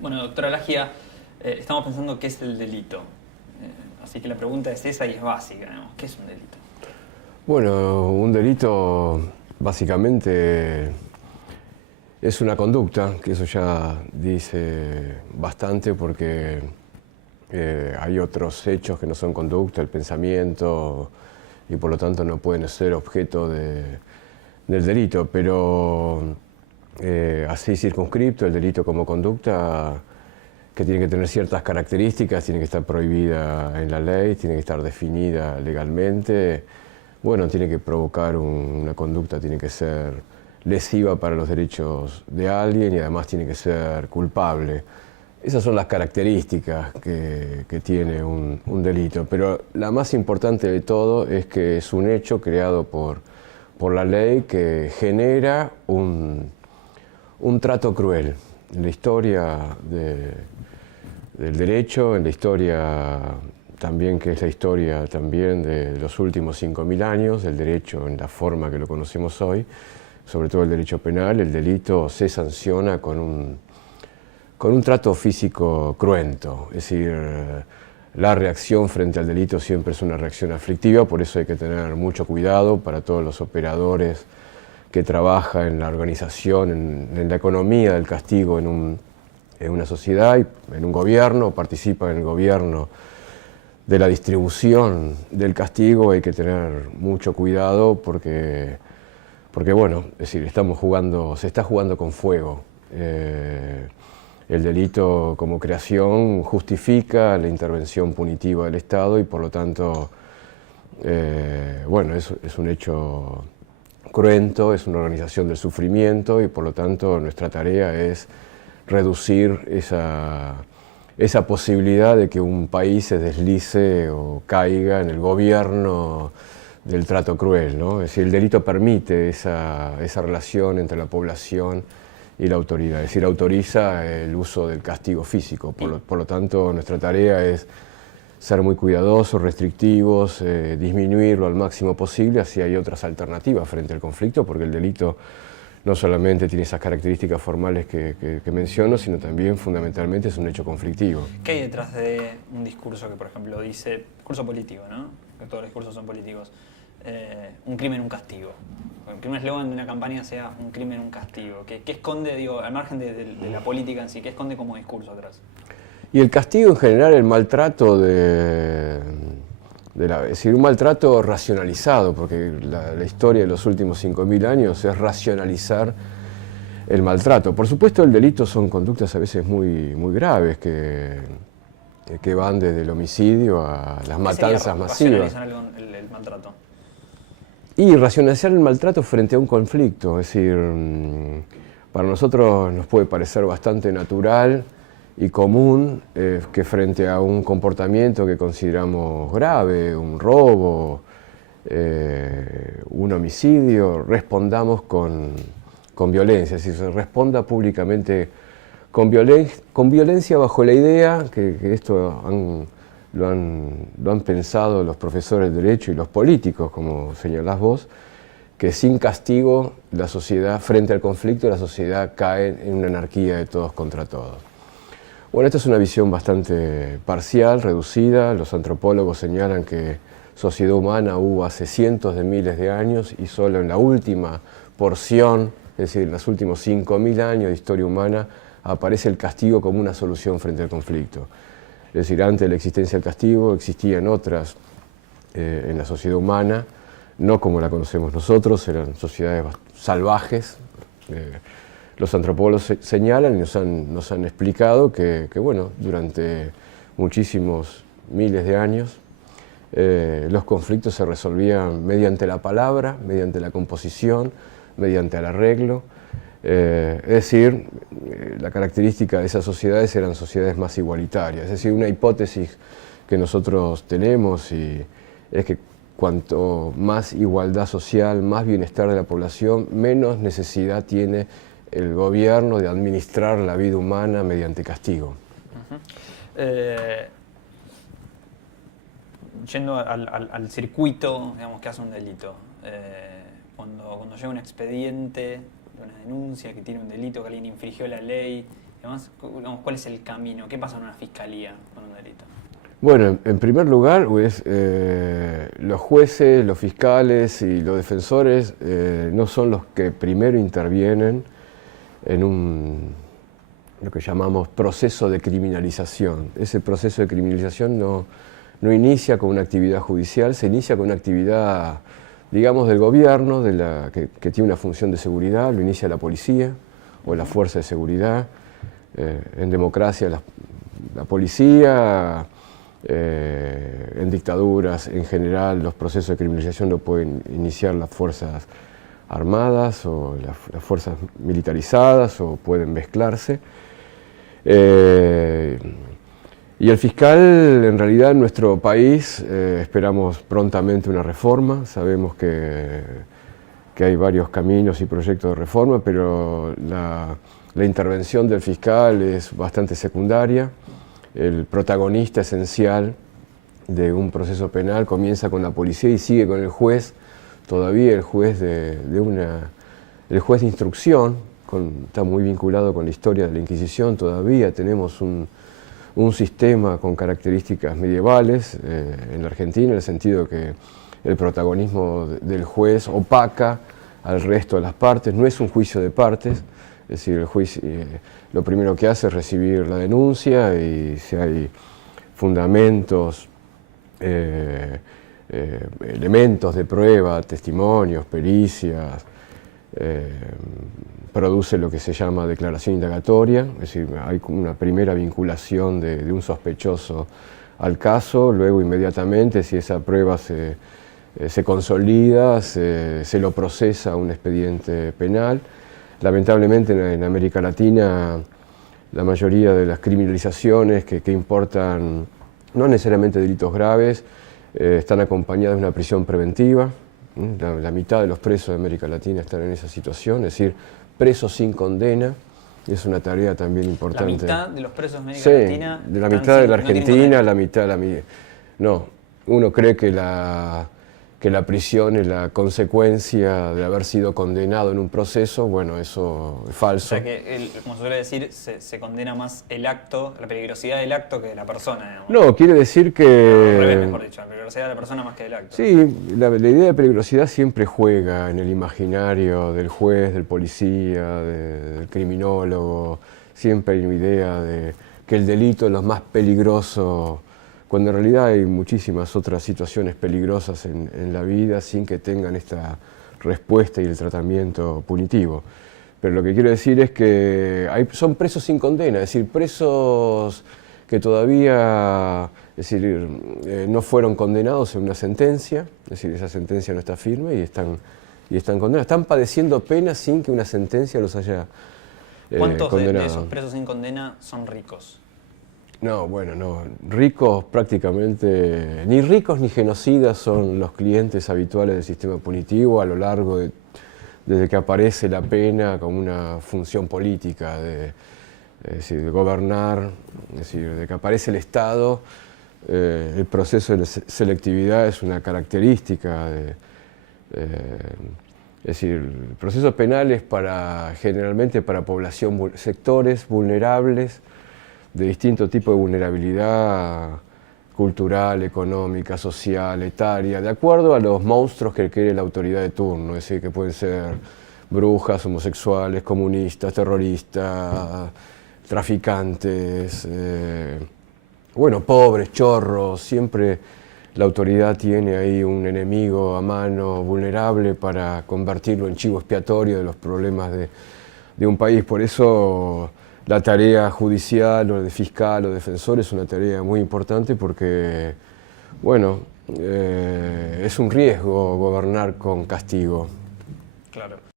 Bueno, doctora Lagia, estamos pensando qué es el delito. Así que la pregunta es esa y es básica, ¿no? ¿Qué es un delito? Bueno, un delito básicamente es una conducta, que eso ya dice bastante porque hay otros hechos que no son conducta, el pensamiento, y por lo tanto no pueden ser objeto del delito, pero así circunscripto, el delito como conducta que tiene que tener ciertas características, tiene que estar prohibida en la ley, tiene que estar definida legalmente, bueno, tiene que provocar una conducta, tiene que ser lesiva para los derechos de alguien y además tiene que ser culpable. Esas son las características que tiene un delito, pero la más importante de todo es que es un hecho creado por la ley que genera un trato cruel. En la historia del derecho, en la historia también que es la historia también de los últimos 5.000 años, del derecho en la forma que lo conocemos hoy, sobre todo el derecho penal, el delito se sanciona con un trato físico cruento, es decir, la reacción frente al delito siempre es una reacción aflictiva, por eso hay que tener mucho cuidado para todos los operadores que trabajan en la organización, en la economía del castigo en una sociedad, en un gobierno, participan en el gobierno de la distribución del castigo, hay que tener mucho cuidado porque bueno, es decir, se está jugando con fuego. El delito como creación justifica la intervención punitiva del Estado y por lo tanto, bueno, es un hecho cruento, es una organización del sufrimiento y por lo tanto nuestra tarea es reducir esa posibilidad de que un país se deslice o caiga en el gobierno del trato cruel, ¿no? Es decir, el delito permite esa relación entre la población y la autoridad, es decir, autoriza el uso del castigo físico, por lo tanto nuestra tarea es ser muy cuidadosos, restrictivos, disminuirlo al máximo posible, así hay otras alternativas frente al conflicto, porque el delito no solamente tiene esas características formales que menciono, sino también fundamentalmente es un hecho conflictivo. ¿Qué hay detrás de un discurso que, por ejemplo, dice, discurso político, ¿no? Que todos los discursos son políticos, un crimen, un castigo? El primer eslogan de una campaña sea un crimen, un castigo. ¿Qué esconde, digo, al margen de la política en sí, qué esconde como discurso atrás? Y el castigo en general, el maltrato es decir, un maltrato racionalizado, porque la historia de los últimos 5.000 años es racionalizar el maltrato. Por supuesto, el delito son conductas a veces muy, muy graves que van desde el homicidio a las matanzas masivas. Racionalizar el maltrato. Y racionalizar el maltrato frente a un conflicto, es decir, para nosotros nos puede parecer bastante natural y común que frente a un comportamiento que consideramos grave, un robo, un homicidio, respondamos con violencia, es decir, se responda públicamente con violencia bajo la idea que esto lo han pensado los profesores de Derecho y los políticos, como señalás vos, que sin castigo la sociedad, frente al conflicto, la sociedad cae en una anarquía de todos contra todos. Bueno, esta es una visión bastante parcial, reducida. Los antropólogos señalan que sociedad humana hubo hace cientos de miles de años y solo en la última porción, es decir, en los últimos 5.000 años de historia humana, aparece el castigo como una solución frente al conflicto. Es decir, antes de la existencia del castigo existían otras en la sociedad humana, no como la conocemos nosotros, eran sociedades salvajes. Los antropólogos señalan y nos han explicado que bueno, durante muchísimos miles de años los conflictos se resolvían mediante la palabra, mediante la composición, mediante el arreglo. Es decir, la característica de esas sociedades eran sociedades más igualitarias. Es decir, una hipótesis que nosotros tenemos es que cuanto más igualdad social, más bienestar de la población, menos necesidad tiene el gobierno de administrar la vida humana mediante castigo. Yendo al circuito, digamos, que hace un delito, cuando llega un expediente de una denuncia que tiene un delito, que alguien infringió la ley, demás, digamos, ¿cuál es el camino? ¿Qué pasa en una fiscalía con un delito? Bueno, en primer lugar, pues, los jueces, los fiscales y los defensores no son los que primero intervienen en lo que llamamos proceso de criminalización. Ese proceso de criminalización no inicia con una actividad judicial, se inicia con una actividad, digamos, del gobierno, que tiene una función de seguridad, lo inicia la policía o la fuerza de seguridad. En democracia la policía, en dictaduras en general los procesos de criminalización lo pueden iniciar las fuerzas armadas o las fuerzas militarizadas o pueden mezclarse. Y el fiscal, en realidad, en nuestro país esperamos prontamente una reforma. Sabemos que hay varios caminos y proyectos de reforma, pero la intervención del fiscal es bastante secundaria. El protagonista esencial de un proceso penal comienza con la policía y sigue con el juez, todavía el juez el juez de instrucción, está muy vinculado con la historia de la Inquisición, todavía tenemos un sistema con características medievales en la Argentina, en el sentido que el protagonismo del juez opaca al resto de las partes, no es un juicio de partes, es decir, el juez lo primero que hace es recibir la denuncia y si hay fundamentos, elementos de prueba, testimonios, pericias, produce lo que se llama declaración indagatoria, es decir, hay una primera vinculación de un sospechoso al caso, luego inmediatamente, si esa prueba se consolida, se lo procesa a un expediente penal. Lamentablemente en América Latina la mayoría de las criminalizaciones que importan no necesariamente delitos graves están acompañadas de una prisión preventiva. La mitad de los presos de América Latina están en esa situación, es decir, presos sin condena. Es una tarea también importante. ¿La mitad de los presos de América Latina? De la mitad de la Argentina, la mitad de la... No, uno cree que la prisión es la consecuencia de haber sido condenado en un proceso. Bueno, eso es falso. O sea que, como se suele decir, se condena más el acto, la peligrosidad del acto que de la persona, digamos. No, quiere decir que... No, al revés, mejor dicho, la peligrosidad de la persona más que del acto. Sí, la idea de peligrosidad siempre juega en el imaginario del juez, del policía, del criminólogo. Siempre hay una idea de que el delito es lo más peligroso, cuando en realidad hay muchísimas otras situaciones peligrosas en la vida sin que tengan esta respuesta y el tratamiento punitivo. Pero lo que quiero decir es que son presos sin condena, es decir, presos que todavía no fueron condenados en una sentencia, es decir, esa sentencia no está firme y están condenados. Están padeciendo penas sin que una sentencia los haya ¿Cuántos condenado. de esos presos sin condena son ricos? No, bueno, no. Ricos prácticamente, ni ricos ni genocidas son los clientes habituales del sistema punitivo a lo largo desde que aparece la pena como una función política, es decir, de gobernar, es decir, desde que aparece el Estado, el proceso de selectividad es una característica es decir, el proceso penal es generalmente para población, sectores vulnerables, de distinto tipo de vulnerabilidad cultural, económica, social, etaria, de acuerdo a los monstruos que quiere la autoridad de turno, es decir, que pueden ser brujas, homosexuales, comunistas, terroristas, traficantes, bueno, pobres, chorros, siempre la autoridad tiene ahí un enemigo a mano vulnerable para convertirlo en chivo expiatorio de los problemas de un país. Por eso la tarea judicial o de fiscal o defensor es una tarea muy importante porque, bueno, es un riesgo gobernar con castigo. Claro.